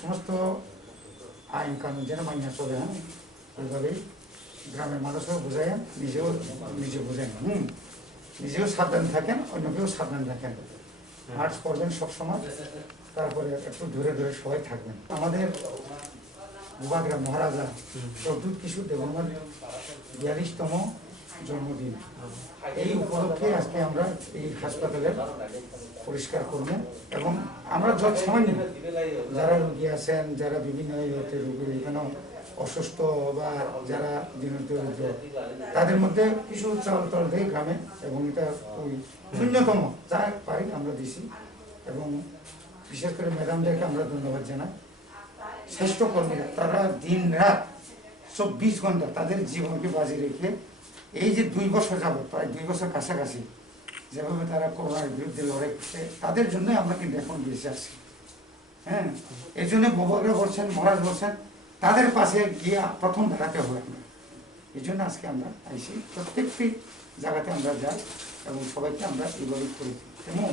সমস্ত আইন কানুন যেন মান্য চলে। হ্যাঁ, ওইভাবেই গ্রামের মানুষও বোঝায়েন, নিজে বোঝেন, নিজেও সাবধান থাকেন, অন্যকেও সাবধান রাখেন। মার্চ করবেন সবসময়, তারপরে একটু ধরে ধরে সবাই থাকবেন। আমাদের ভূভাগ্রাম মহারাজা প্রদ্যুৎ কিশোর দেববর্মার 42তম জন্মদিন। এই উপলক্ষে আজকে আমরা এই হাসপাতালের পরিষ্কার করব এবং আমরা যত সামান্য যারা রোগী আছেন, যারা বিভিন্ন রোগী এখানে অসুস্থ বা যারা দিনদরিদ্র, তাদের মধ্যে কিছু চাল টাল দেয় গ্রামে, এবং এটা ওই ন্যূনতম যা পারি আমরা দিছি। এবং বিশেষ করে ম্যাডামদেরকে আমরা ধন্যবাদ জানাই। স্বাস্থ্যকর্মীরা তারা দিন রাত 24 ঘন্টা তাদের জীবনকে বাজি রেখে এই যে 2 বছর যাবত, প্রায় 2 বছর কাছাকাছি যেভাবে তারা করোনার বিরুদ্ধে লড়াই করছে, তাদের জন্যই আমরা কিন্তু এখন বেঁচে আছি। হ্যাঁ, এই জন্য বাবারা বলছেন, মহারাজ বলছেন, তাদের পাশে গিয়ে প্রথম দাঁড়াতে হবে আমরা। এই জন্য আজকে আমরা আইসি, প্রত্যেকটি জায়গাতে আমরা যাই এবং সবাইকে আমরা এইভাবে করি। এবং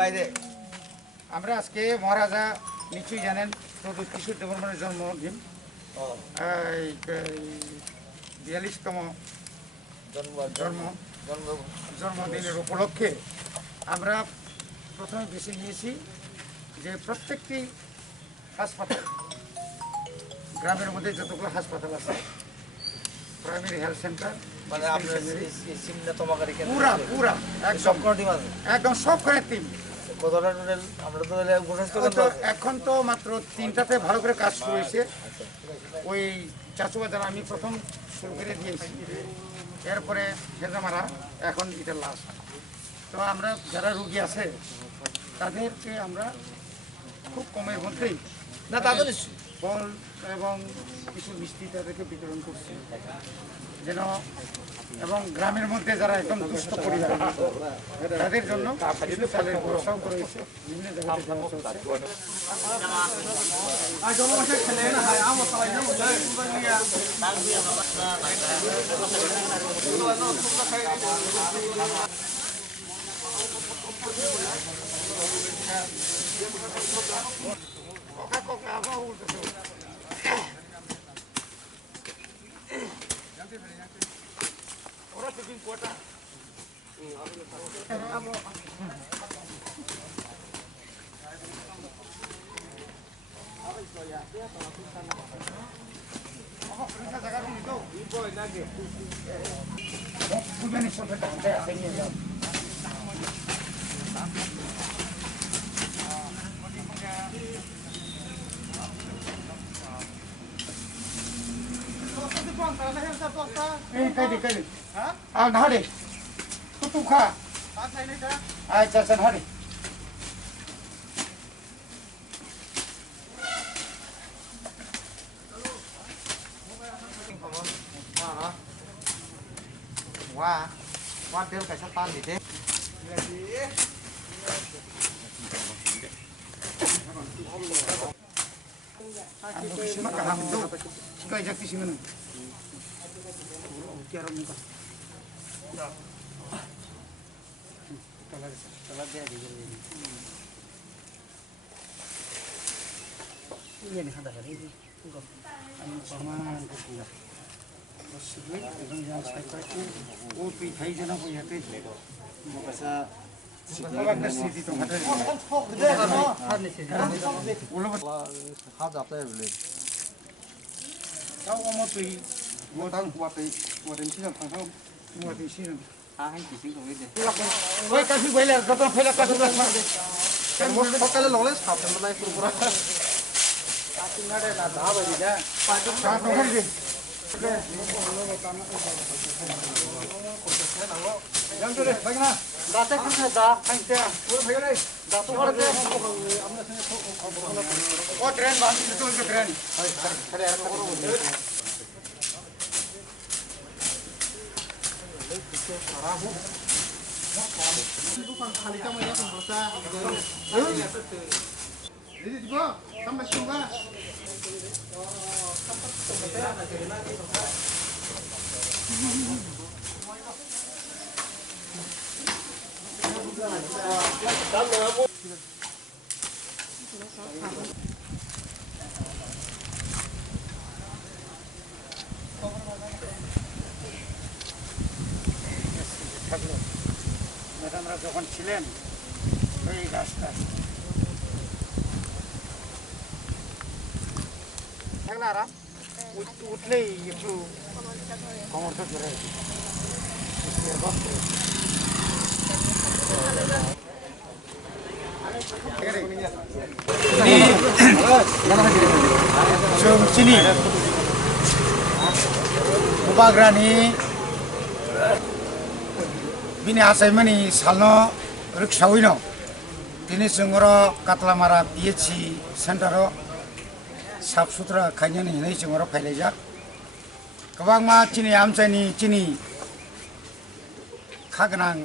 বাইরে আমরা আজকে মহারাজা নিশ্চয়ই জানেন প্রদ্যুৎ কিশোর দেববর্মার জন্মদিন, 42তম জন্মদিনের উপলক্ষে আমরা প্রথমে বেছে নিয়েছি যে প্রত্যেকটি হাসপাতাল, গ্রামের মধ্যে যতগুলো হাসপাতাল আছে, প্রাইমারি হেলথ সেন্টার, মানে পুরা একদম সবখানে টিম। এখন তো মাত্র 3টাতে ভালো করে কাজ শুরু হয়েছে। ওই চাচুবাজার আমি প্রথম শুরু করে দিয়েছি, এরপরে হেজামারা, এখন এটা লাস্ট। তো আমরা যারা রুগী আছে তাদেরকে আমরা খুব কমের মধ্যেই ফল এবং কিছু মিষ্টি তাদেরকে বিতরণ করছি যেন, এবং গ্রামের মধ্যে যারা একদম দুস্থ পরিবার তাদের জন্য কিছু চালের ব্যবস্থাও করেছে, বিভিন্ন জায়গাতে Hari, tutup kah? Aja sen hari. Wah, dia kayak setan di deh. Aku sih mah kaham tu, kau jadi sih mana? Kira muka. Kalau dia di sini. 얘는 하다가 이거 사만 거기야. 시기 이런 살까지 오피 다이잖아 보야 돼. 뭐가서 시기가 스थिति 또 하다. 올라가 하자 앞에 볼래. 자고 뭐 또 뭐당 뭐된 시간 방송 뭐된 시간 아 한 기신 거 왜지? 왜 까지 왜래? 너도 felak 까지 왜 말해? kan mo ko kala loles hap na mai pura atin na re na da ba dija padu sa to hori jam to re bagna da ta kun da kainte pura bhai da to kar de amna sene o train ba to ko train khare ar ko bukan kali kamu ya pembersah. Jadi juga sampai coba. ম্যাডামরা যখন ছিলেন এই রাস্তায় থাকলে আরাম উঠলেই একটু কমরটা ধরে চিনি বাগরানি bini asai mani salno rikshawino tini sungoro katlamara PHC centero sab sutra kanyani hinai sungoro phailajak kabangma chini amchaini chini khagnang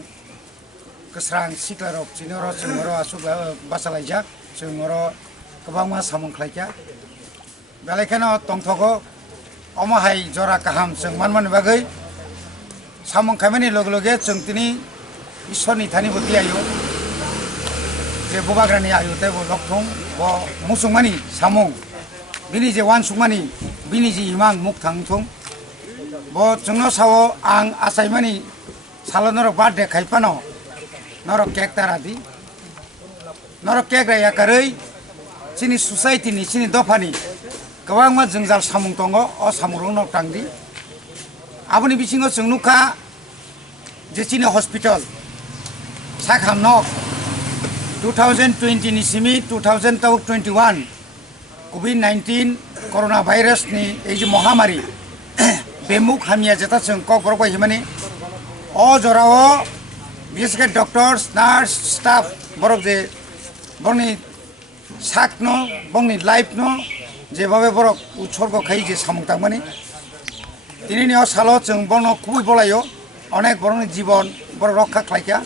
ksrang siklarok chinoro sungoro asuk basalaijak sungoro kabangma samung khlaijak belaikano tongthogo omahai jora kaham sung manman bagai samung khamani loge chung tini ishorni thani boti ayo je bobagrani ayo te bo lokthong bo musungmani samung bini je wan sungmani bini je imang muk thangthong bo chungno sawo ang asaimani salonoro birthday khaipano norok cake taradi norok cake ra yakarei chini society ni chini dofani kwangma jungjal samung tongo o samurung nok tangdi aboni bisingo chungnuka je chini hospital sakham nok 2020 ni simi 2021 COVID-19 coronavirus ni ei je mohamari bemuk hamia jeta chung kok borok bai himani o jorao biske doctors nurse staff borok je boni sakno boni life no যেভাবে বড় উৎসর্গ খাই যে samung tangmani তিনি নিও সালো जों বর্ণ খুবই বলাইও অনেক বড় জীবন বড় রক্ষা খাইকা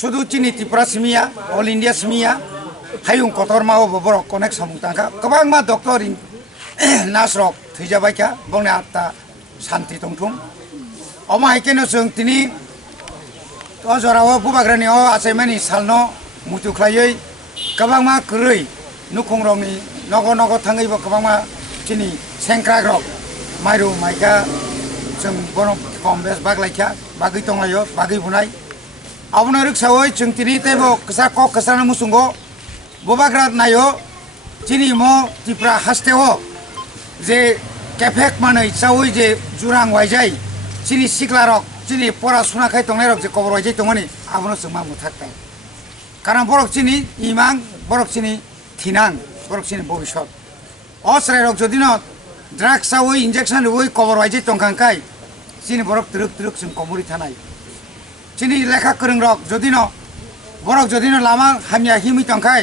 শুধু চিনি ত্রিপুরা সিমিয়া অল ইন্ডিয়া সিমিয়া হাইং কতরমাও বড় অনেক samung tangka गोबां मा डक्टर नार्स रक थैजाबायका बंनि आत्ता शान्ति तंथुं अमा हाइकेनो जों तिनि अजराव बुबाग्रानि अ आसायमानि सालनो मुतु ख्लायै गोबां मा गोरै नुखंरंनि नग नग थाङैबो गोबां मा चिनि सेंक्राग्रक माइरु माइका जों बन कम बेस बागलायखा बागै दंलायो बागै बुनाय आबनो रिक्सावै जों तिनि तेबो कसा क कसाना मुसुंगो बुबाग्रा नायो चिनि मो तिप्रा हास्तेओ जे केफेक मानै चावै जे जुरां वाइजाय चिनि सिक्लारक चिनि पराशुना खाय दंनायरक जे खबर वाइजाय दंमानि आबनो जों मा मुथाकताय कारण बरक चिनि इमां बरक चिनि थिनां बरक चिनि भबिष्यत असरायरक जदिनो ड्राग्स आवै इंजेक्शन होय खबर वाइजाय दंखांखाय चिनि बरक त्रुक त्रुक जों कमरि थानाय चिनि लेखा गोरोंरक जदिनो बरक जदिनो लामा हामिया हिमि दंखाय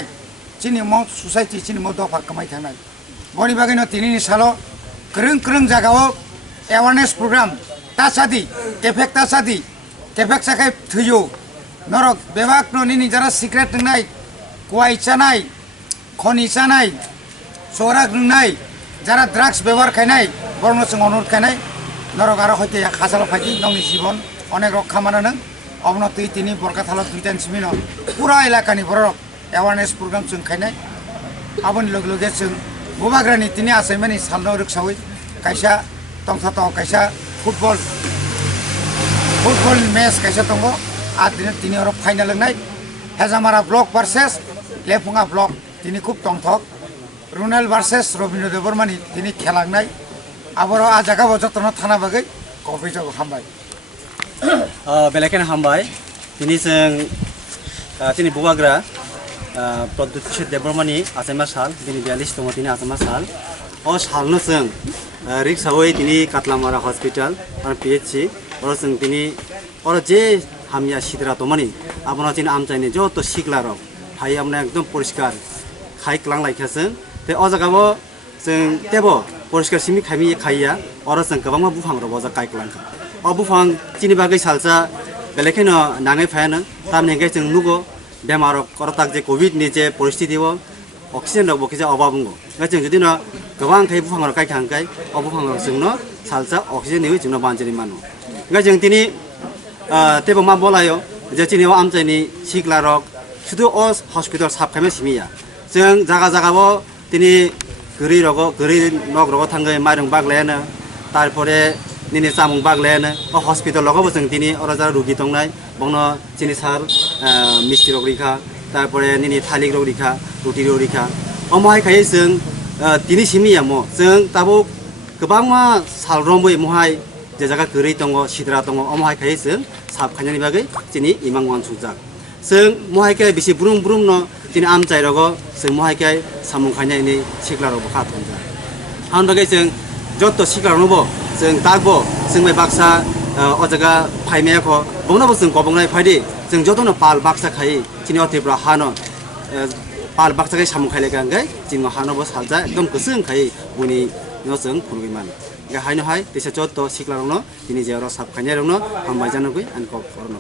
चिनि म सोसाइटी चिनि म दफा कमाय थानाय बनि बागैनो तिनिनि सालो गोरों गोरों जागायाव एवारनेस प्रग्राम तासादि केफेक साखाय थैयो नरक बेबाक ननि जारा सिक्रेट लोंनाय गय जानाय खनि जानाय सराक लोंनाय যারা ড্রাগস ব্যবহার খাইনাই বর্ণ जों অনুরোধ খাইনাই নরক আরো হইতে খাসাল ফাইতি নংनि জীবন অনেক রক্ষা মানানো অবনতি তিনি বরকা থালা দুইটান সিমিন পুরা এলাকাनि বরক एवारनेस प्रग्राम जों खाइनाय आबोनि लगे लगे जों bubagrani tini asaimani salno ruksawi kaisa tongthato kaisa football match kaisa tongo adine tini oro final ngai Hezamara block versus Lepunga block tini khub tongthok Runal versus Robindra Debormani tini khelangnai aboro a jaga bo jotno thana bagai kobijog hambai Belakan hambai tini seng tini bubagra Production Debormani asema sal tini 42 tongo tini asema sal o salno seng riksawai tini Katlamara Hospital R PHC oro seng tini oro je hamya sidra tomani abono tini amchaini joto siklaro hai amna ekdom poriskar khai klang laikhasen te o jagabo seng tebo poriskar simi khami khaiya oro seng kabangma bufang ro boja kai klang o bufang chini bagai salsa belekeno nangai phayana tamne ge seng nugo বেমারক করতাক যে Covid ni je পরিস্থিতি ও oxygen রব কিসে অভাবঙ্গো গাজং যদি না গোবাং খাই বুফাংর কাই থাংকাই অবুফাংর जोंनो salsa অক্সিজেन new जोंनो बानजरि मानो गाजं तिनि तेबो मा बलायो जे तिनि आमचाइनि सिगला रक শুধু ও হসপিটাল সাবখামে সিমিয়া जों জায়গা জায়গাবো তিনি গরি নক রগ থাঙ্গাই মাইরং বাগলাयानो তারপরে নিনি চামুং বাগলাयानो ও হসপিটাল লগবো जों তিনি অরা যারা রোগী দংনাই বংনো চিনি সার মিষ্টি রগ রিখা তারপরে নিনি থালিক রগ রিখা রুটি রগ রিখা অমহাই খাই जों তিনি সিমিয়া মো जों তাবো गोबांमा सालरमबै महाय जे जागा गरै दङ सिद्रा दङ अमहाय खाय जों साब खानानि बागै दिनै इमां मान सुजाक जों महायखाय बिसि ब्रुम ब्रुम न दिनै आमचाइ रग जों महायखाय सामुं खानायनि सिग्लार बखा थंजा हान बागै जों जत्त सिग्लार नबो जों दागबो जों मै बाक्सा अ जागा फाइमेखो बंनाबो जों गबंनाय फायदि जों जतनो पाल बाक्सा खाय दिनै अतिब्रा हानो पाल बाक्सा खाय सामुं खायले गांगाय दिनै हानोबो सालजा एकदम गोसों खाय बुनि जों फुरगैमान हायनो हाय देशा जत्त सिग्लारनो दिनै जेराव साब खानायरनो हामबाय जानोगै आंखौ फरनो